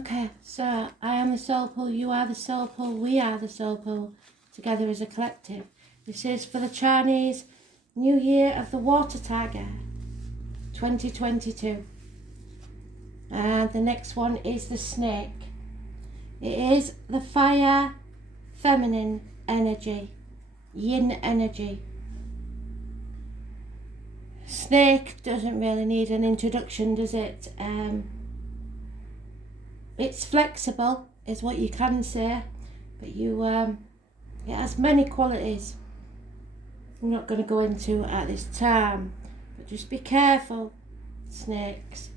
Okay, so I am the soul pool, you are the soul pool, we are the soul pool, together as a collective. This is for the Chinese New Year of the Water Tiger, 2022. And the next one is the snake. It is the fire, feminine energy, yin energy. Snake doesn't really need an introduction, does it? It's flexible, is what you can say, but it has many qualities I'm not going to go into at this time, but just be careful, snakes.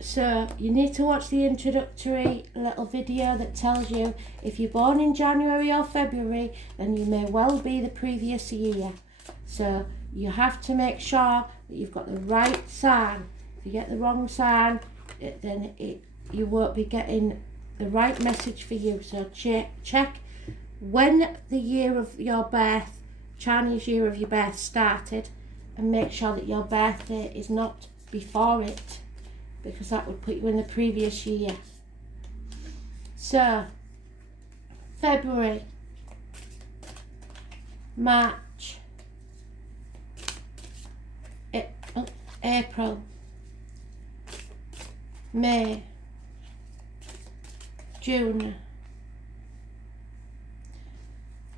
So you need to watch the introductory little video that tells you if you're born in January or February, then you may well be the previous year. So you have to make sure that you've got the right sign. If you get the wrong sign, you won't be getting the right message for you. So check when the year of your birth, Chinese year of your birth started, and make sure that your birthday is not before it, because that would put you in the previous year. So February, March, April, May, June,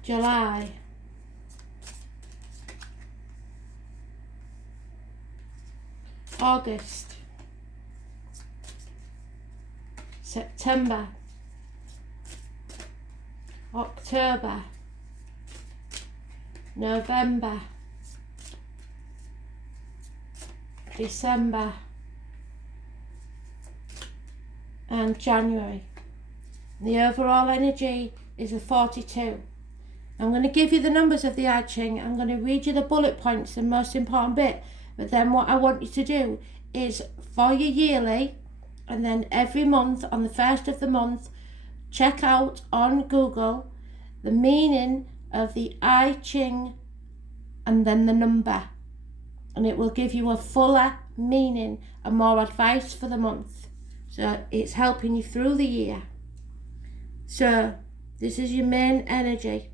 July, August, September, October, November, December, and January. The overall energy is a 42. I'm going to give you the numbers of the I Ching. I'm going to read you the bullet points, the most important bit. But then what I want you to do is for your yearly, and then every month on the first of the month, check out on Google the meaning of the I Ching and then the number. And it will give you a fuller meaning and more advice for the month. So it's helping you through the year. So this is your main energy.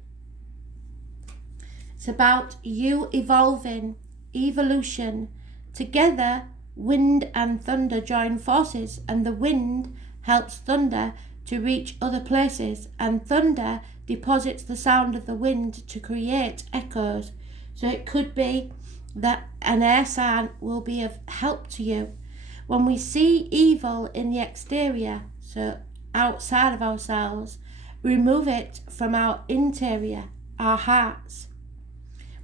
It's about you evolving, evolution. Together, wind and thunder join forces, and the wind helps thunder to reach other places, and thunder deposits the sound of the wind to create echoes. So it could be that an air sign will be of help to you. When we see evil in the exterior, so outside of ourselves, remove it from our interior, our hearts.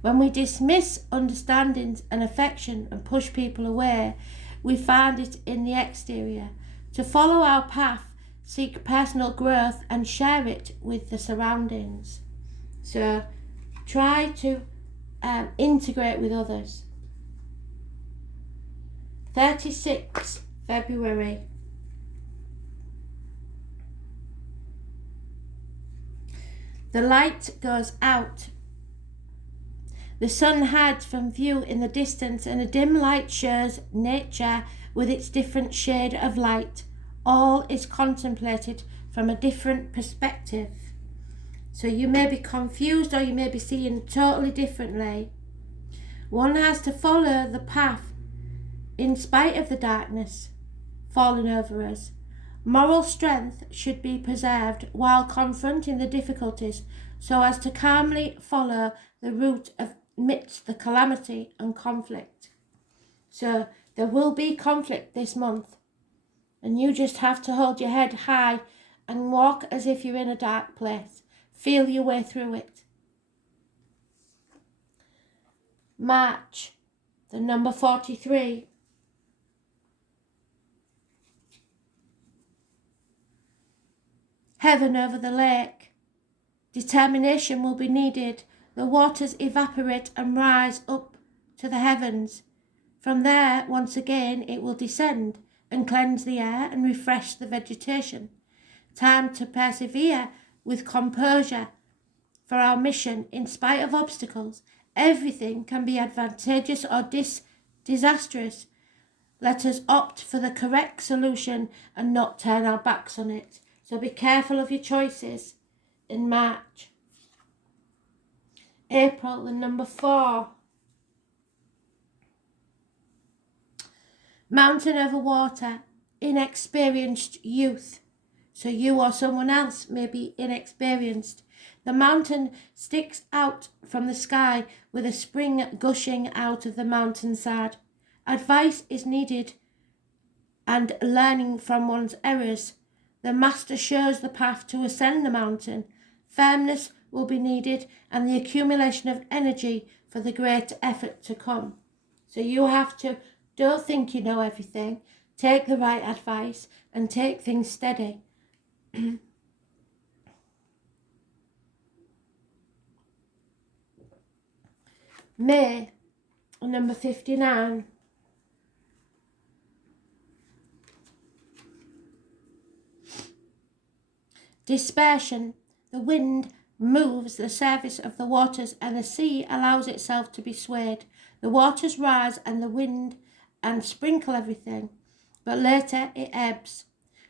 When we dismiss understandings and affection and push people away, we find it in the exterior. To follow our path, seek personal growth and share it with the surroundings. So try to integrate with others. 36 February. The light goes out. The sun hides from view in the distance, and a dim light shows nature with its different shade of light. All is contemplated from a different perspective. So you may be confused, or you may be seeing totally differently. One has to follow the path in spite of the darkness falling over us. Moral strength should be preserved while confronting the difficulties, so as to calmly follow the route amidst the calamity and conflict. So there will be conflict this month, and you just have to hold your head high and walk as if you're in a dark place. Feel your way through it. March, the number 43. Heaven over the lake. Determination will be needed. The waters evaporate and rise up to the heavens. From there, once again, it will descend and cleanse the air and refresh the vegetation. Time to persevere with composure for our mission in spite of obstacles. Everything can be advantageous or disastrous. Let us opt for the correct solution and not turn our backs on it. So be careful of your choices in March. April, the number 4. Mountain over water, inexperienced youth. So you or someone else may be inexperienced. The mountain sticks out from the sky with a spring gushing out of the mountainside. Advice is needed and learning from one's errors. The master shows the path to ascend the mountain. Firmness will be needed and the accumulation of energy for the great effort to come. So you have to, don't think you know everything. Take the right advice and take things steady. May, number 59. Dispersion. The wind moves the surface of the waters and the sea allows itself to be swayed. The waters rise and the wind and sprinkle everything, but later it ebbs.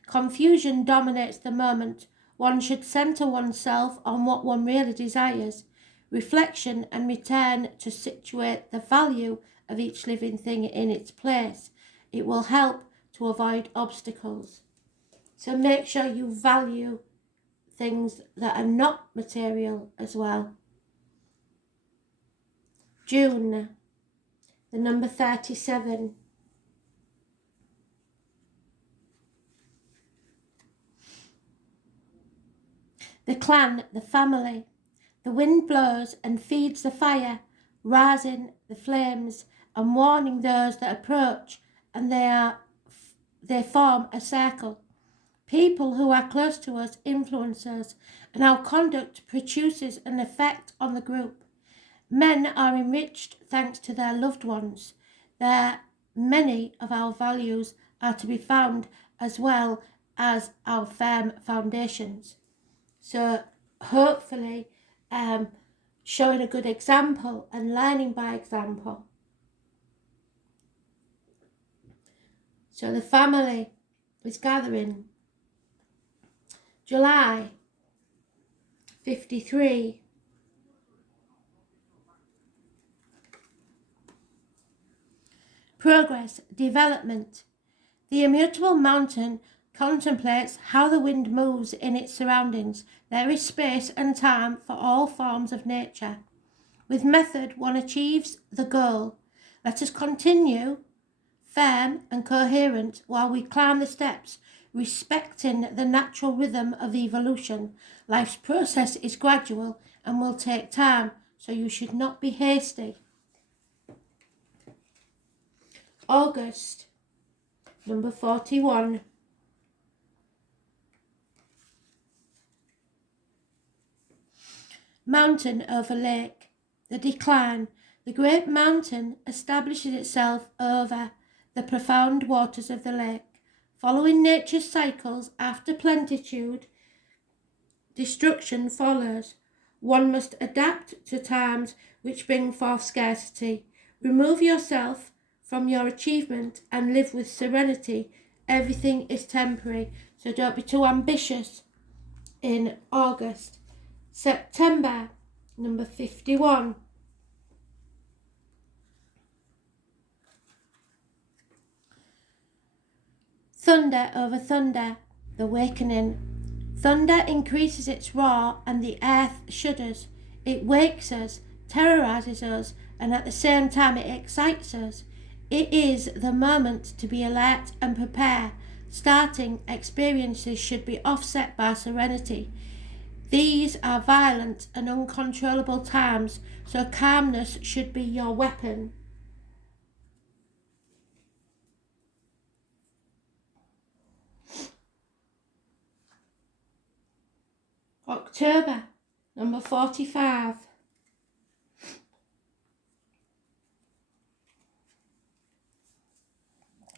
Confusion dominates the moment. One should centre oneself on what one really desires. Reflection and return to situate the value of each living thing in its place. It will help to avoid obstacles. So make sure you value things that are not material as well. June, the number 37. The clan, the family. The wind blows and feeds the fire, rising the flames and warning those that approach, and they form a circle. People who are close to us influence us, and our conduct produces an effect on the group. Men are enriched thanks to their loved ones. Many of our values are to be found as well as our firm foundations. So hopefully showing a good example and learning by example. So the family is gathering. July 53. Progress, development. The immutable mountain contemplates how the wind moves in its surroundings. There is space and time for all forms of nature. With method, one achieves the goal. Let us continue firm and coherent while we climb the steps, respecting the natural rhythm of evolution. Life's process is gradual and will take time, so you should not be hasty. August, number 41. Mountain over lake. The decline. The great mountain establishes itself over the profound waters of the lake. Following nature's cycles, after plenitude, destruction follows. One must adapt to times which bring forth scarcity. Remove yourself from your achievement and live with serenity. Everything is temporary, so don't be too ambitious in August. September, number 51. Thunder over thunder, the awakening. Thunder increases its roar and the earth shudders. It wakes us, terrorizes us, and at the same time it excites us. It is the moment to be alert and prepare. Starting experiences should be offset by serenity. These are violent and uncontrollable times, so calmness should be your weapon. October, number 45.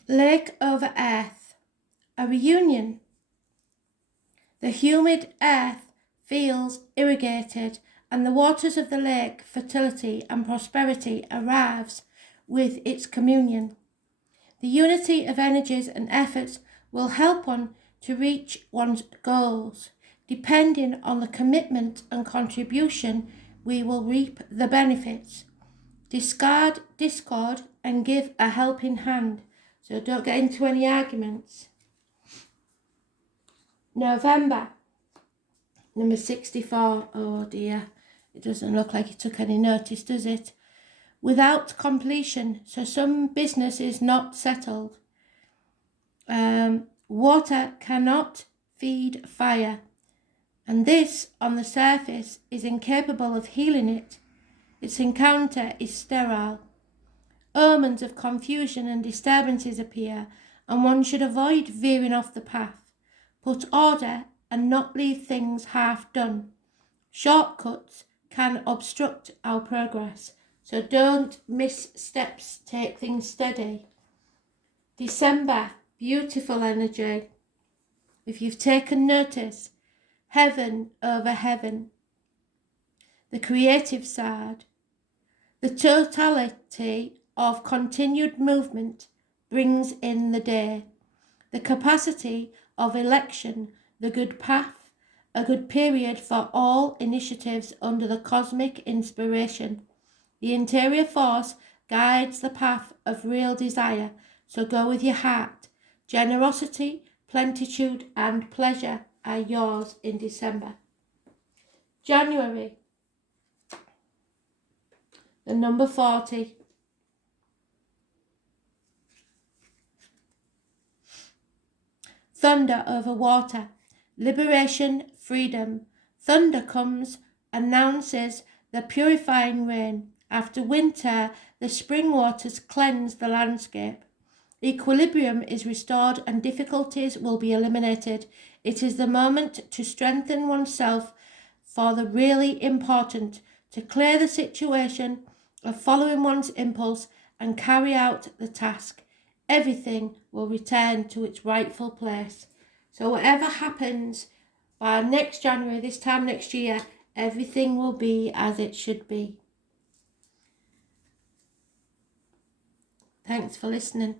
Lake over earth, a reunion. The humid earth feels irrigated, and the waters of the lake, fertility and prosperity arrives with its communion. The unity of energies and efforts will help one to reach one's goals. Depending on the commitment and contribution, we will reap the benefits. Discard discord and give a helping hand. So don't get into any arguments. November, number 64. Oh dear, it doesn't look like it took any notice, does it? Without completion, so some business is not settled. Water cannot feed fire, and this, on the surface, is incapable of healing it. Its encounter is sterile. Omens of confusion and disturbances appear, and one should avoid veering off the path. Put order and not leave things half done. Shortcuts can obstruct our progress, so don't miss steps, take things steady. December, beautiful energy. If you've taken notice, heaven over heaven. The creative side. The totality of continued movement brings in the day. The capacity of election, the good path, a good period for all initiatives under the cosmic inspiration. The interior force guides the path of real desire, so go with your heart. Generosity, plenitude and pleasure are yours in December. January, the number 40. Thunder over water, liberation, freedom. Thunder comes, announces the purifying rain. After winter, the spring waters cleanse the landscape. Equilibrium is restored and difficulties will be eliminated. It is the moment to strengthen oneself for the really important, to clear the situation of following one's impulse and carry out the task. Everything will return to its rightful place. So whatever happens by next January, this time next year, everything will be as it should be. Thanks for listening.